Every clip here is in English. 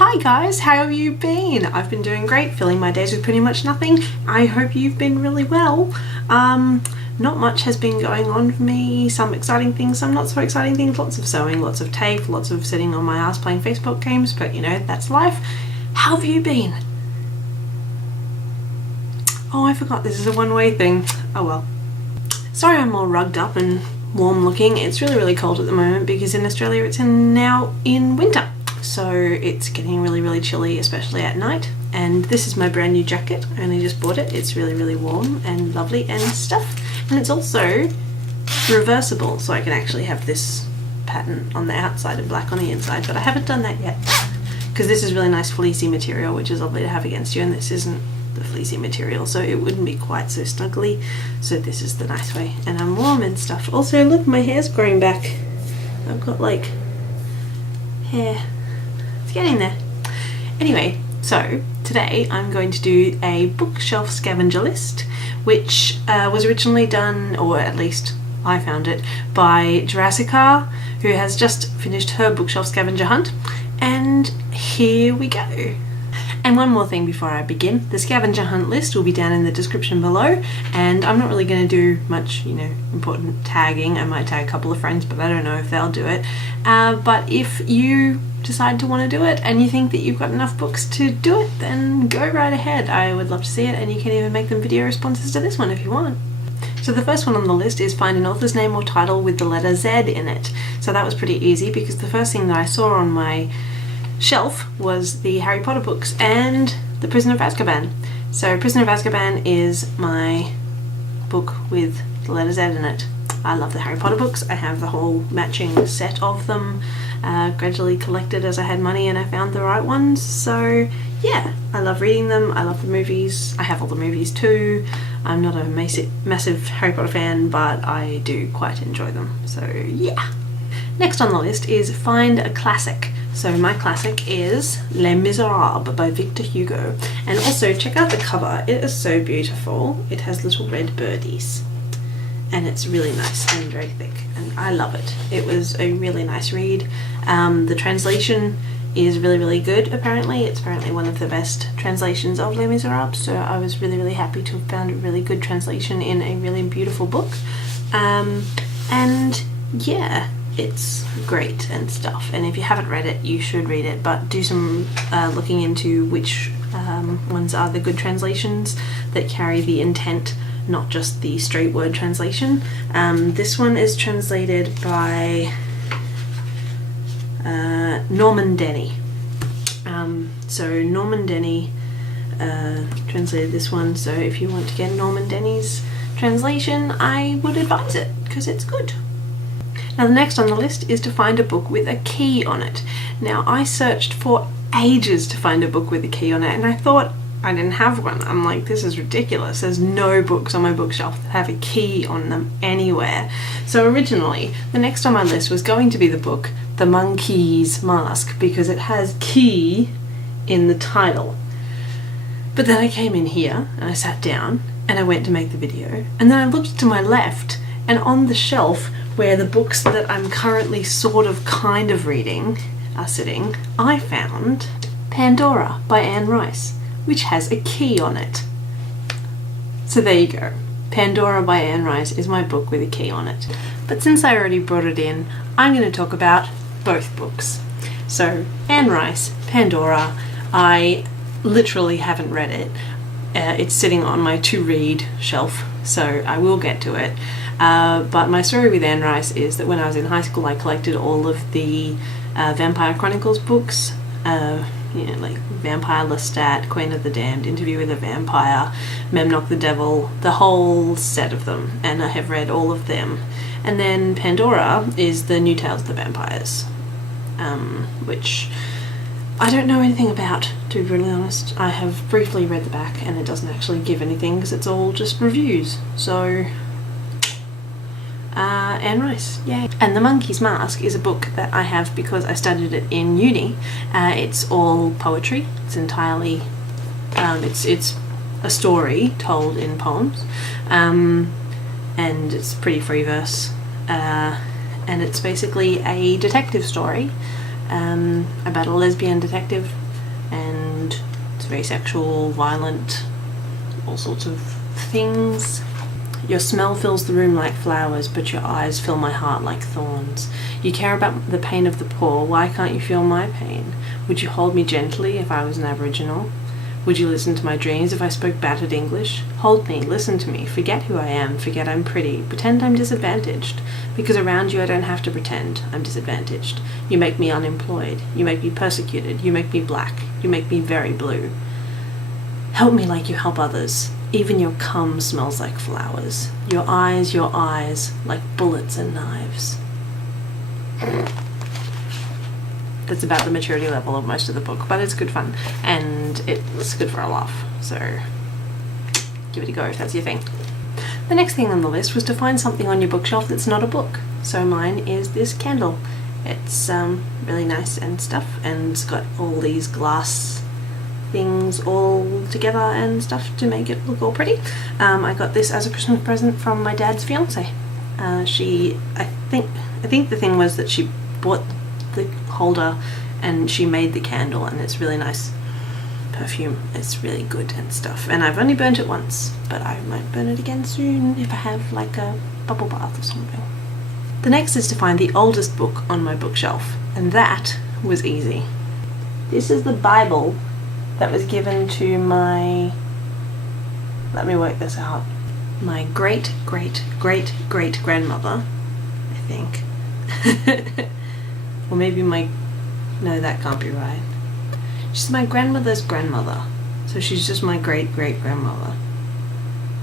Hi guys, how have you been? I've been doing great, filling my days with pretty much nothing. I hope you've been really well. Not much has been going on for me. Some exciting things, some not so exciting things. Lots of sewing, lots of tape, lots of sitting on my ass playing Facebook games, but you know, that's life. How have you been? Oh, I forgot this is a one-way thing. Oh well. Sorry I'm all rugged up and warm looking. It's really cold at the moment because in Australia it's now in winter. So it's getting really chilly, especially at night. And this is my brand new jacket. I only just bought it. It's really warm and lovely and stuff. And it's also reversible, so I can actually have this pattern on the outside and black on the inside, but I haven't done that yet because this is really nice fleecy material, which is lovely to have against you, and this isn't the fleecy material, so it wouldn't be quite so snuggly. So this is the nice way, and I'm warm and stuff. Also, look, my hair's growing back. I've got like hair. It's getting there. Anyway, so today I'm going to do a bookshelf scavenger list, which was originally done, or at least I found it, by Jurassica, who has just finished her bookshelf scavenger hunt. And here we go. And one more thing before I begin, the scavenger hunt list will be down in the description below, and I'm not really going to do much, you know, important tagging. I might tag a couple of friends, but I don't know if they'll do it. But if you decide to want to do it and you think that you've got enough books to do it, then go right ahead. I would love to see it, and you can even make them video responses to this one if you want. So the first one on the list is find an author's name or title with the letter Z in it. So that was pretty easy because the first thing that I saw on my shelf was the Harry Potter books and The Prisoner of Azkaban. So Prisoner of Azkaban is my book with the letter Z in it. I love the Harry Potter books. I have the whole matching set of them, gradually collected as I had money and I found the right ones. So yeah, I love reading them. I love the movies. I have all the movies too. I'm not a massive Harry Potter fan, but I do quite enjoy them. So yeah. Next on the list is find a classic. So my classic is Les Miserables by Victor Hugo. And also check out the cover. It is so beautiful. It has little red birdies. And it's really nice and very thick, and I love it. It was a really nice read. The translation is really good, apparently. It's apparently one of the best translations of Les Miserables, so I was really happy to have found a really good translation in a really beautiful book. And yeah, it's great and stuff, and if you haven't read it, you should read it, but do some looking into which ones are the good translations that carry the intent, not just the straight word translation. This one is translated by Norman Denny. So Norman Denny translated this one, so if you want to get Norman Denny's translation, I would advise it because it's good. Now the next on the list is to find a book with a key on it. Now I searched for ages to find a book with a key on it, and I thought I didn't have one. I'm like, this is ridiculous. There's no books on my bookshelf that have a key on them anywhere. So originally, the next on my list was going to be the book The Monkey's Mask, because it has key in the title. But then I came in here and I sat down and I went to make the video, and then I looked to my left, and on the shelf where the books that I'm currently kind of reading are sitting, I found Pandora by Anne Rice, which has a key on it. So there you go. Pandora by Anne Rice is my book with a key on it. But since I already brought it in, I'm going to talk about both books. So Anne Rice, Pandora, I literally haven't read it. It's sitting on my to-read shelf, so I will get to it. But my story with Anne Rice is that when I was in high school, I collected all of the Vampire Chronicles books. You know, like Vampire Lestat, Queen of the Damned, Interview with a Vampire, Memnoch the Devil, the whole set of them, and I have read all of them. And then Pandora is the New Tales of the Vampires, which I don't know anything about, to be really honest. I have briefly read the back, and it doesn't actually give anything because it's all just reviews. So Anne Rice, yay. And The Monkey's Mask is a book that I have because I studied it in uni. It's all poetry. It's entirely, it's a story told in poems, and it's pretty free verse, and it's basically a detective story about a lesbian detective and it's very sexual, violent, all sorts of things. Your smell fills the room like flowers, but your eyes fill my heart like thorns. You care about the pain of the poor, why can't you feel my pain? Would you hold me gently if I was an Aboriginal? Would you listen to my dreams if I spoke battered English? Hold me, listen to me, forget who I am, forget I'm pretty, pretend I'm disadvantaged. Because around you I don't have to pretend I'm disadvantaged. You make me unemployed, you make me persecuted, you make me black, you make me very blue. Help me like you help others. Even your cum smells like flowers. Your eyes, like bullets and knives. That's about the maturity level of most of the book, but it's good fun, and it's good for a laugh, so give it a go if that's your thing. The next thing on the list was to find something on your bookshelf that's not a book, so mine is this candle. It's really nice and stuff, and it's got all these glass things all together and stuff to make it look all pretty. I got this as a Christmas present from my dad's fiance. I think the thing was that she bought the holder and she made the candle, and it's really nice perfume. It's really good and stuff, and I've only burnt it once, but I might burn it again soon if I have like a bubble bath or something. The next is to find the oldest book on my bookshelf, and that was easy. This is the Bible that was given to my, let me work this out, my great grandmother, I think. Or maybe no, that can't be right. She's my grandmother's grandmother, so she's just my great grandmother.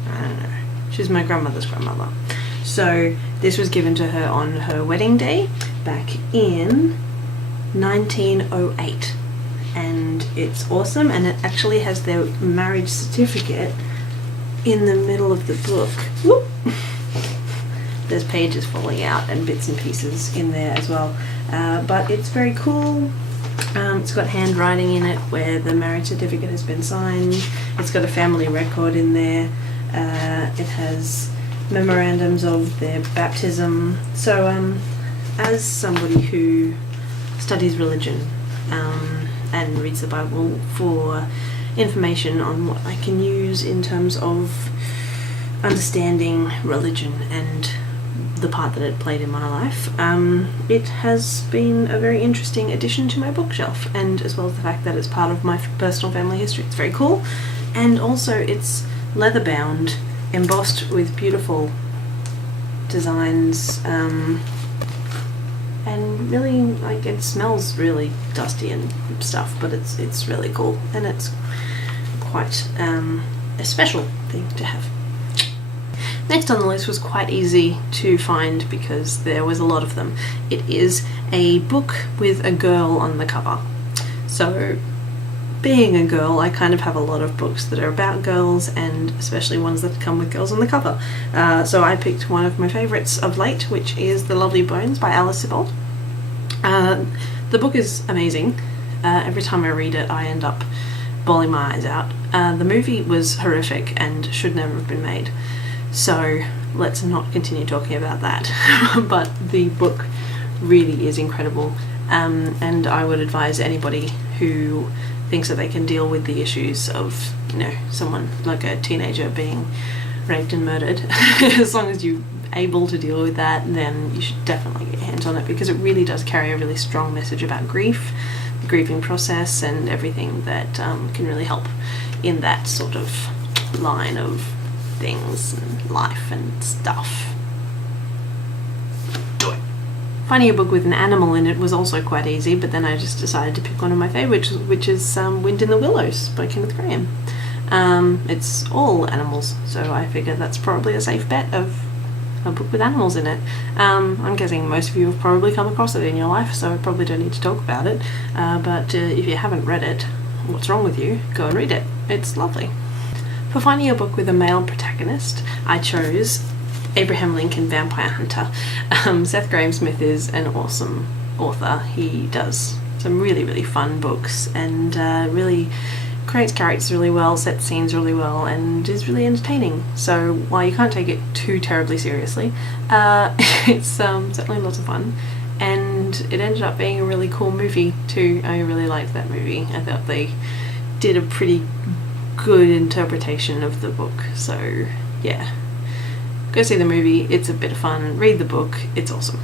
I don't know. She's my grandmother's grandmother. So this was given to her on her wedding day back in 1908. And it's awesome, and it actually has their marriage certificate in the middle of the book. Whoop. There's pages falling out and bits and pieces in there as well, but it's very cool. It's got handwriting in it where the marriage certificate has been signed. It's got a family record in there. It has memorandums of their baptism. So as somebody who studies religion and reads the Bible for information on what I can use in terms of understanding religion and the part that it played in my life, it has been a very interesting addition to my bookshelf, and as well as the fact that it's part of my personal family history. It's very cool, and also it's leather bound, embossed with beautiful designs, and really, like, it smells really dusty and stuff, but it's really cool, and it's quite a special thing to have. Next on the list was quite easy to find because there was a lot of them. It is a book with a girl on the cover. So being a girl, I kind of have a lot of books that are about girls, and especially ones that come with girls on the cover. So I picked one of my favourites of late, which is The Lovely Bones by Alice Sebold. The book is amazing. Every time I read it I end up bawling my eyes out. The movie was horrific and should never have been made, so let's not continue talking about that. But the book really is incredible, and I would advise anybody who thinks that they can deal with the issues of, you know, someone like a teenager being raped and murdered, as long as you're able to deal with that, then you should definitely get your hands on it, because it really does carry a really strong message about grief, the grieving process, and everything that can really help in that sort of line of things and life and stuff. Finding a book with an animal in it was also quite easy, but then I just decided to pick one of my favourites, which is Wind in the Willows by Kenneth Grahame. It's all animals, so I figure that's probably a safe bet of a book with animals in it. I'm guessing most of you have probably come across it in your life, so I probably don't need to talk about it, but if you haven't read it, what's wrong with you? Go and read it. It's lovely. For finding a book with a male protagonist, I chose Abraham Lincoln Vampire Hunter. Seth Grahame-Smith is an awesome author. He does some really fun books, and really creates characters really well, sets scenes really well, and is really entertaining. So while you can't take it too terribly seriously, it's certainly lots of fun, and and it ended up being a really cool movie too. I really liked that movie. I thought they did a pretty good interpretation of the book, so yeah. Go see the movie, it's a bit of fun. Read the book, it's awesome.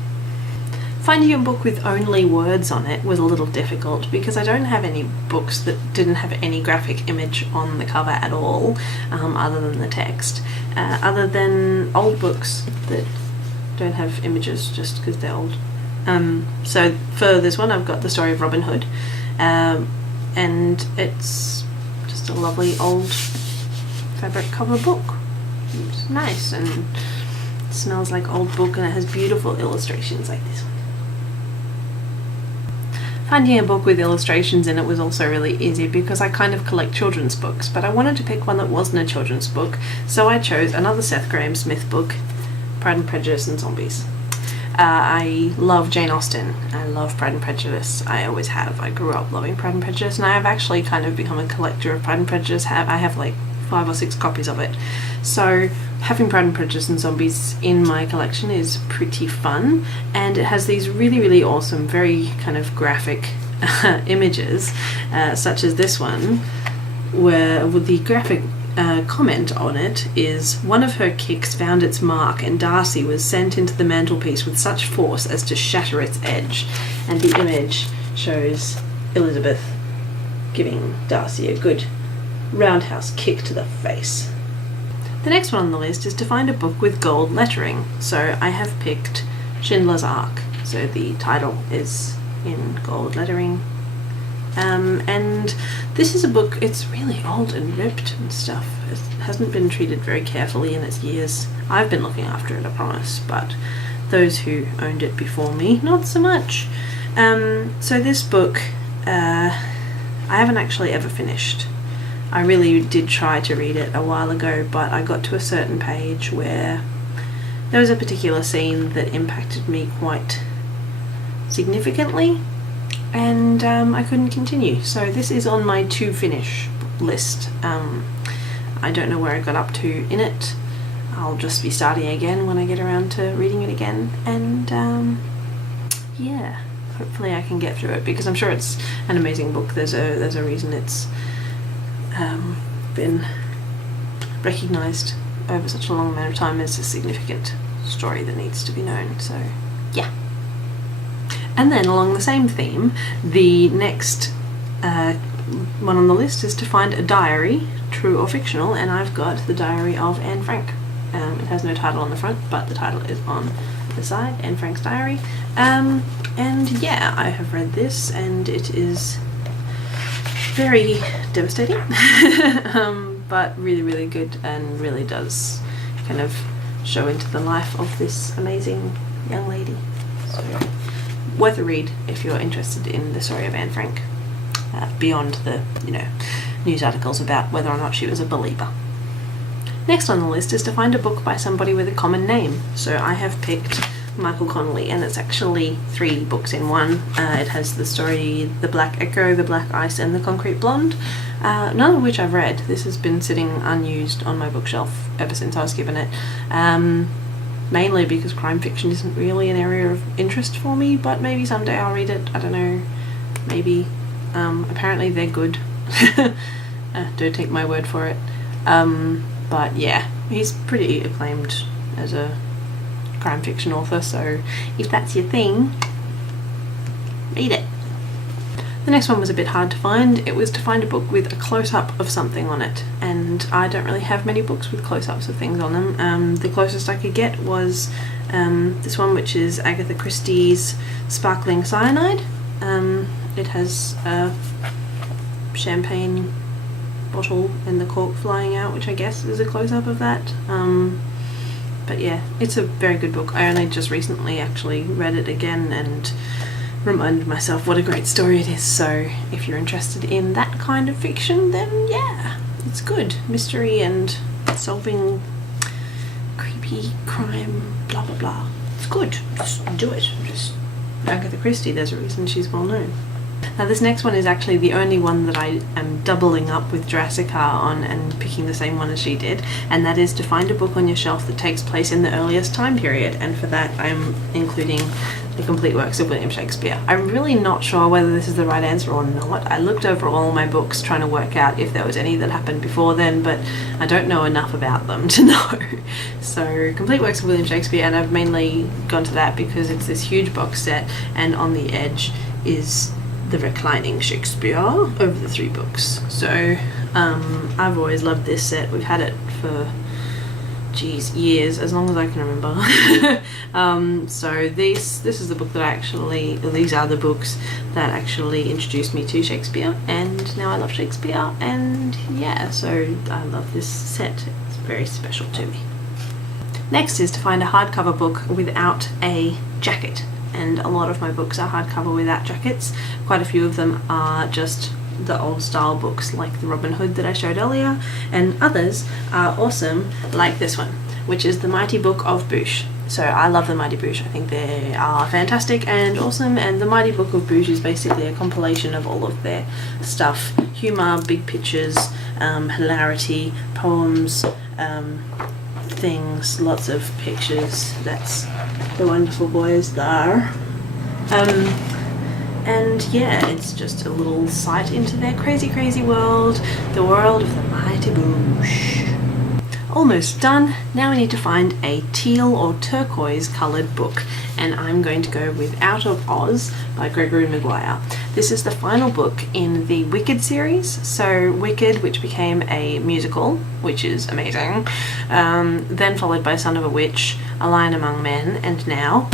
Finding a book with only words on it was a little difficult because I don't have any books that didn't have any graphic image on the cover at all, other than the text, other than old books that don't have images just because they're old. So for this one I've got The Story of Robin Hood, and it's just a lovely old fabric cover book. It's nice and it smells like old book, and it has beautiful illustrations like this one. Finding a book with illustrations in it was also really easy because I kind of collect children's books, but I wanted to pick one that wasn't a children's book, so I chose another Seth Graham Smith book, Pride and Prejudice and Zombies. I love Jane Austen. I love Pride and Prejudice. I always have. I grew up loving Pride and Prejudice, and I have actually kind of become a collector of Pride and Prejudice. I have like 5 or 6 copies of it. So having Pride and Prejudice and Zombies in my collection is pretty fun, and it has these really, really awesome, very kind of graphic images, such as this one, where with the graphic comment on it is, one of her kicks found its mark and Darcy was sent into the mantelpiece with such force as to shatter its edge. And the image shows Elizabeth giving Darcy a good roundhouse kick to the face. The next one on the list is to find a book with gold lettering, so I have picked Schindler's Ark. So the title is in gold lettering. And this is a book, it's really old and ripped and stuff. It hasn't been treated very carefully in its years. I've been looking after it, I promise, but those who owned it before me, not so much. So this book, I haven't actually ever finished. I really did try to read it a while ago, but I got to a certain page where there was a particular scene that impacted me quite significantly, and I couldn't continue. So this is on my to finish list. I don't know where I got up to in it. I'll just be starting again when I get around to reading it again, and yeah, hopefully I can get through it, because I'm sure it's an amazing book. There's a reason it's been recognised over such a long amount of time as a significant story that needs to be known, so yeah. And then along the same theme, the next one on the list is to find a diary, true or fictional, and I've got The Diary of Anne Frank. It has no title on the front, but the title is on the side, Anne Frank's diary. And yeah, I have read this, and it is very devastating, but really, really good, and really does kind of show into the life of this amazing young lady. So worth a read if you're interested in the story of Anne Frank, beyond the, news articles about whether or not she was a believer. Next on the list is to find a book by somebody with a common name. So I have picked Michael Connolly, and it's actually 3 books in one. It has the story The Black Echo, The Black Ice, and The Concrete Blonde, none of which I've read. This has been sitting unused on my bookshelf ever since I was given it, mainly because crime fiction isn't really an area of interest for me, but maybe someday I'll read it. I don't know, maybe. Apparently they're good. Don't take my word for it. But yeah, he's pretty acclaimed as a crime fiction author, so if that's your thing, read it. The next one was a bit hard to find. It was to find a book with a close-up of something on it, and I don't really have many books with close-ups of things on them. The closest I could get was this one, which is Agatha Christie's Sparkling Cyanide. It has a champagne bottle and the cork flying out, which I guess is a close-up of that. But yeah, it's a very good book. I only just recently actually read it again and reminded myself what a great story it is, so if you're interested in that kind of fiction, then yeah, it's good. Mystery and solving creepy crime, blah blah blah. It's good. Just do it. Just Agatha Christie, there's a reason she's well known. Now this next one is actually the only one that I am doubling up with Jurassica on and picking the same one as she did, and that is to find a book on your shelf that takes place in the earliest time period, and for that I'm including the complete works of William Shakespeare. I'm really not sure whether this is the right answer or not. I looked over all my books trying to work out if there was any that happened before then, but I don't know enough about them to know. So complete works of William Shakespeare, and I've mainly gone to that because it's this huge box set, and on the edge is the reclining Shakespeare over the 3 books. So I've always loved this set. We've had it for years, as long as I can remember. So this is the book that these are the books that actually introduced me to Shakespeare, and now I love Shakespeare, and yeah, so I love this set. It's very special to me. Next is to find a hardcover book without a jacket, and a lot of my books are hardcover without jackets. Quite a few of them are just the old style books like the Robin Hood that I showed earlier, and others are awesome like this one, which is The Mighty Book of Boosh. So I love The Mighty Boosh. I think they are fantastic and awesome, and The Mighty Book of Boosh is basically a compilation of all of their stuff: humour, big pictures, hilarity, poems, things, lots of pictures. That's the wonderful boys there. And yeah, it's just a little sight into their crazy, crazy world, the world of the Mighty Boosh. Almost done. Now we need to find a teal or turquoise coloured book, and I'm going to go with Out of Oz by Gregory Maguire. This is the final book in the Wicked series. So Wicked, which became a musical, which is amazing, then followed by Son of a Witch, A Lion Among Men, and now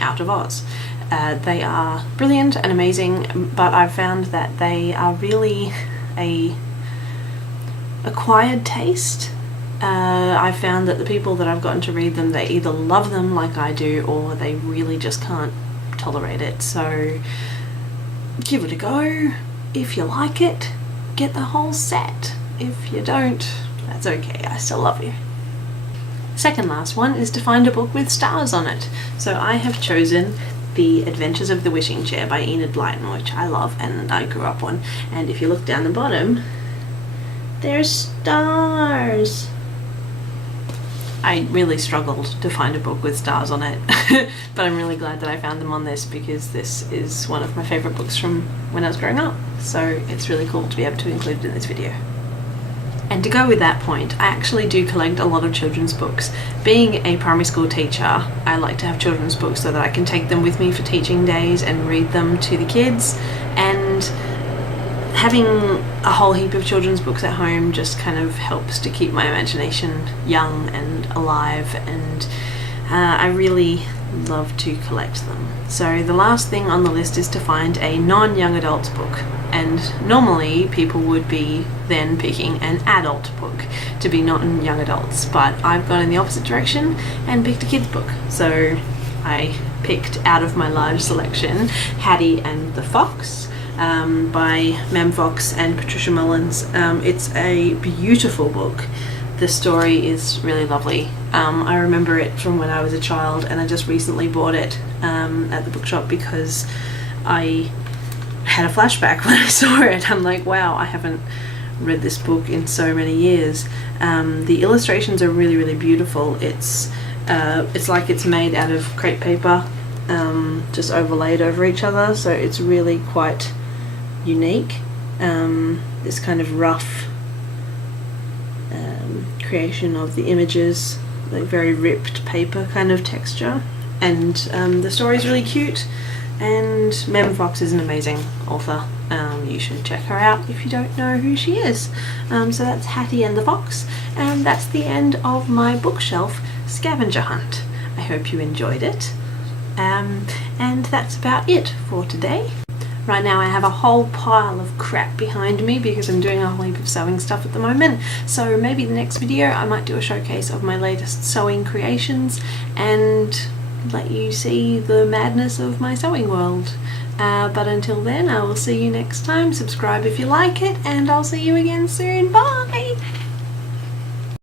Out of Oz. They are brilliant and amazing, but I've found that they are really a acquired taste. I've found that the people that I've gotten to read them, they either love them like I do, or they really just can't tolerate it. So give it a go. If you like it, get the whole set. If you don't, that's okay, I still love you. Second last one is to find a book with stars on it. So I have chosen The Adventures of the Wishing Chair by Enid Blyton, which I love and I grew up on. And if you look down the bottom, there's stars. I really struggled to find a book with stars on it, but I'm really glad that I found them on this, because this is one of my favourite books from when I was growing up. So it's really cool to be able to include it in this video. And to go with that point, I actually do collect a lot of children's books. Being a primary school teacher, I like to have children's books so that I can take them with me for teaching days and read them to the kids. And having a whole heap of children's books at home just kind of helps to keep my imagination young and alive, and I really love to collect them. So the last thing on the list is to find a non-young adult book, and normally people would be then picking an adult book to be non-young adults, but I've gone in the opposite direction and picked a kid's book. So I picked out of my large selection Hattie and the Fox by Mem Fox and Patricia Mullins. It's a beautiful book. The story is really lovely. I remember it from when I was a child, and I just recently bought it at the bookshop because I had a flashback when I saw it. I'm like, wow, I haven't read this book in so many years. The illustrations are really, really beautiful. It's like it's made out of crepe paper, just overlaid over each other, so it's really quite unique. This kind of rough creation of the images, like very ripped paper kind of texture, and the story is really cute, and Mem Fox is an amazing author. You should check her out if you don't know who she is. So that's Hattie and the Fox, and that's the end of my bookshelf scavenger hunt. I hope you enjoyed it, and that's about it for today. Right now I have a whole pile of crap behind me because I'm doing a whole heap of sewing stuff at the moment, so maybe the next video I might do a showcase of my latest sewing creations and let you see the madness of my sewing world. But until then, I will see you next time. Subscribe if you like it, and I'll see you again soon. Bye!